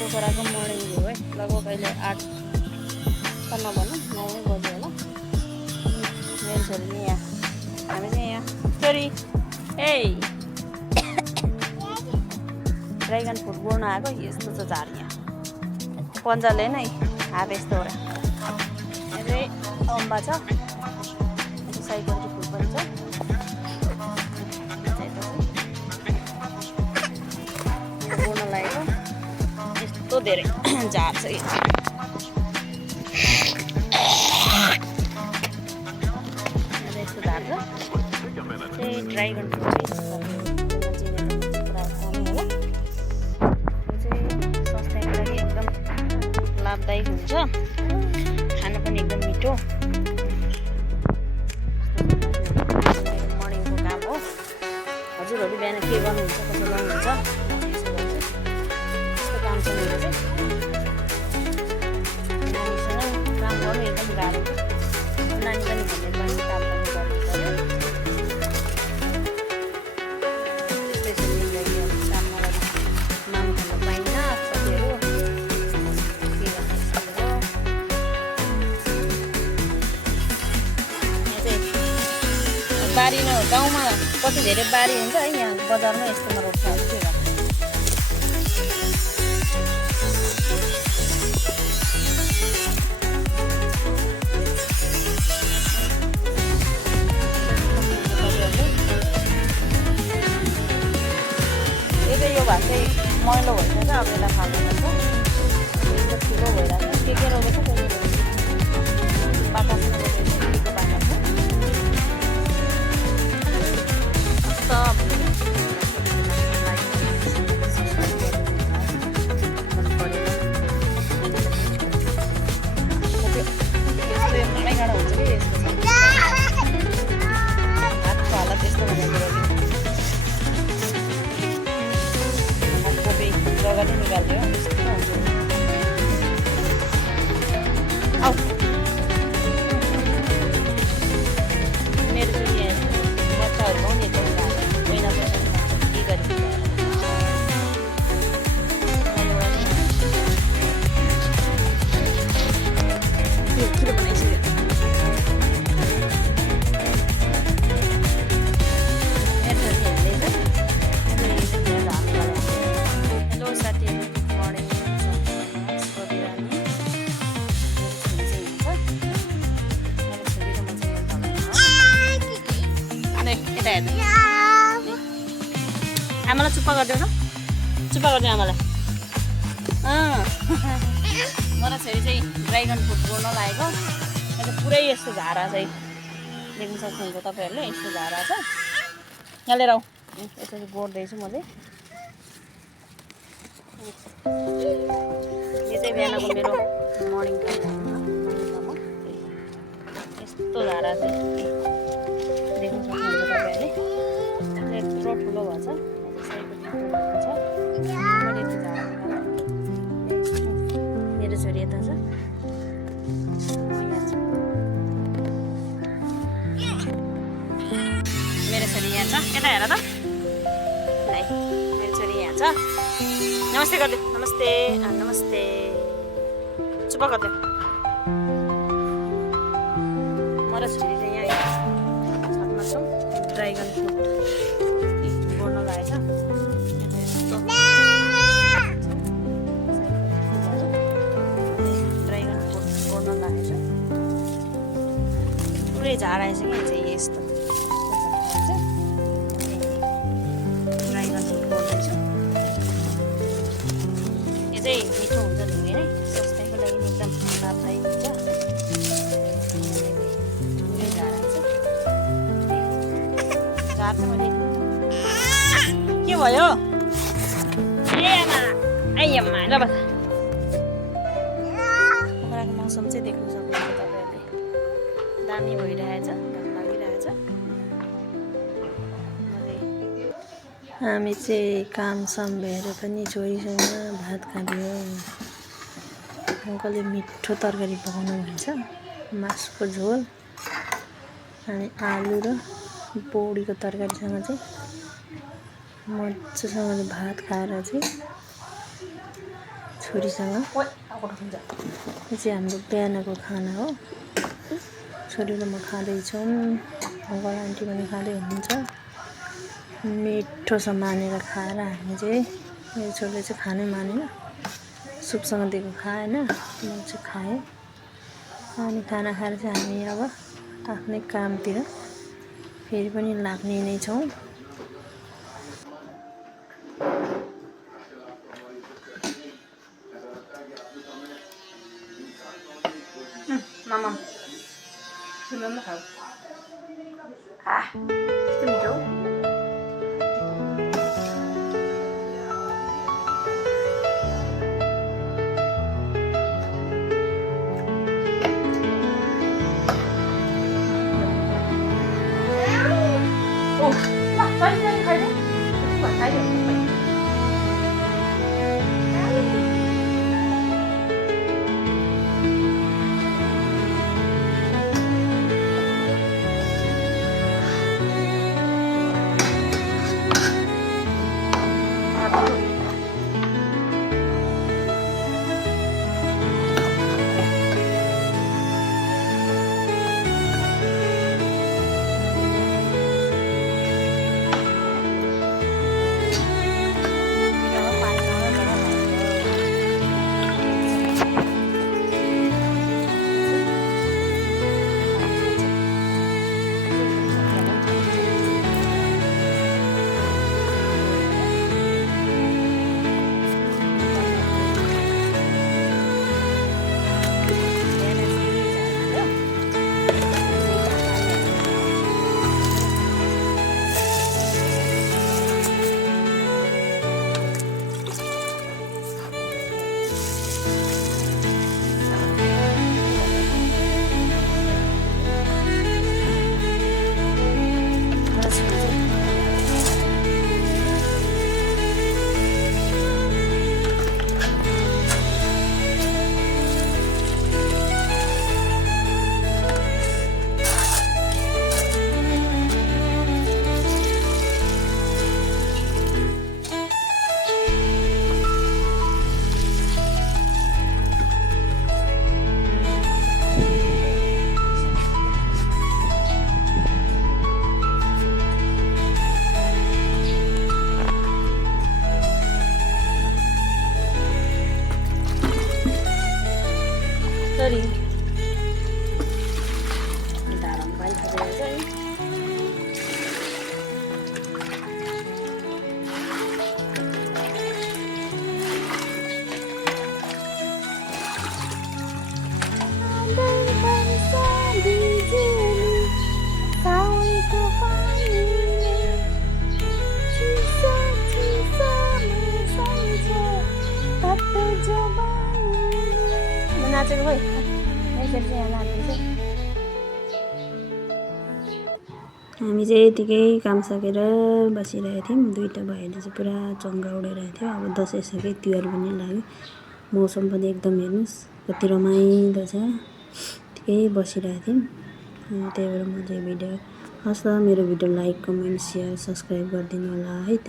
पोखराको morning view है। लगभग अहिले 8 त नभनौँ 9 बज्यो होला। मेरो छोरी नि यहाँ, हामी चाहिँ यहाँ छोरी ए ड्राइगन फ्रुट गोड्न आएको। यस्तो छ झार यहाँ, पन्जाले नै हात यस्तो हो र। यहाँ चाहिँ अम्बा छ, सयपत्री फुल पनि छ। गोड्न लागेको यस्तो धेरै झार छ। यस्तो झार छ चाहिँ ड्राइगन फ्रुट लाभदायक हुन्छ, खान पनि एकदम मिठो। मर्निङको काम हो। हजुरहरू बिहान के गर्नुहुन्छ, कसो गर्नुहुन्छ, यस्तो काम छ मेरो चाहिँ। नानीसँग काम गर्नु एकदम गाह्रो, नानी पनि भन्ने पनि काम पनि गर्नु पर्यो। त्यस्तै छ जिन्दगी, काम नगर्नु नाम खानु पाइन्न। साथीहरू बारी न गाउँमा कति धेरै बारी हुन्छ है, यहाँ बजारमा यस्तोमा रोप्छ। के गर्छ यो भात चाहिँ मैलो भइसक्छ। अब यसलाई फाल्नु पर्छ। ठुलो भइरहेको छ। के रोपेको छ बाख्रासँग रोपेको बाख्रा छ। गाडा हुन्छ कि यसको हातको हालत त्यस्तो भनेको हातको जग्गा नै निकाल्यो त्यस्तो हुन्छ। आऊ मेरो चाहिँ यहाँ बच्चाहरू पनि एकदम महिना के गरी बनाइसक्यो। हेलो साथीहरू, मर्निङ यता हेर्नु आमालाई चुप्पा गरिदेऊ न, चुप्पा गरिदियो आमालाई। म र छोरी चाहिँ ड्राइगन फ्रुट गोड्न लागेको। यहाँ पुरै यस्तो झारा चाहिँ देख्न सक्नुहुन्छ तपाईँहरूले। यस्तो झारा छ, यहाँ लिएर आऊ। यसरी गोड्दैछु म चाहिँ। यो चाहिँ बिहानको मेरो मर्निङ काम हो। यस्तो झारा चाहिँ देख्न सक्नुहुन्छ तपाईँहरूले। यत्रो ठुलो भएको छ। मैले यति झारा मेरो छोरी यता छ, मेरो छोरी यहाँ छ। यता हेर त, मेरो छोरी यहाँ छ। नमस्ते गरिदियो, नमस्ते नमस्ते। चुप्पा गरिदियो। म र छोरी चाहिँ यहाँ छतमा छौँ। ड्राइगन फ्रुट गोड्न लागेछ। ड्राइगन फ्रुट गोड्न लागेछ। पुरै झार आइसक्यो चाहिँ यस्तो। ड्राइगन फ्रुट गोड्दैछु। यो चाहिँ मिठो हुन्छ धेरै नै, स्वास्थ्यको लागि एकदम लाभदायक हुन्छ। पुरै झार आइछ। झार त मैले के भयो? ए आमा, ए आमा, ल बस। पोखराको मौसम चाहिँ देख्न सक्नुहुन्छ तपाईँहरूले। दामी भइरहेछ, घाम लागिरहेछ। हामी चाहिँ काम सम्भेर पनि छोरीसँग भात खाँदियो। अङ्कलले मिठो तरकारी पकाउनु भन्छ, मासुको झोल अनि आलु र बोडीको तरकारीसँग चाहिँ मजासँगले भात खाएर चाहिँ छोरीसँग। यो चाहिँ हाम्रो बिहानको खाना हो। छोरी र म खाँदैछौँ, अङ्कल आन्टी पनि खाँदै हुनुहुन्छ। मिठोसँग मानेर खाएर हामी चाहिँ, मेरो छोरीले चाहिँ खानै मानेन, सुपसँग दिएको खाएन, म चाहिँ खाएँ। अनि खाना खाएर चाहिँ हामी अब आफ्नै कामतिर फेरि पनि लाग्ने नै छौँ। मामा तिमीले पनि खाऊ। कस्तो मिठो। Sorry. Darang pan saja sorry. नाचेको खोइ यसरी चाहिँ यहाँ नाच्दैछ। हामी चाहिँ यतिकै काम सकेर बसिरहेको थियौँ। 2टा भएर चाहिँ पुरा चङ्गा उडिरहेको थियो। अब दसैँ सके तिहार पनि लाग्यो। मौसम पनि एकदम हेर्नुहोस् कति रमाइलो छ। यतिकै बसिरहेको थियौँ। त्यही भएर म चाहिँ भिडियो हस् त मेरो video like comment share subscribe गरिदिनु होला है त।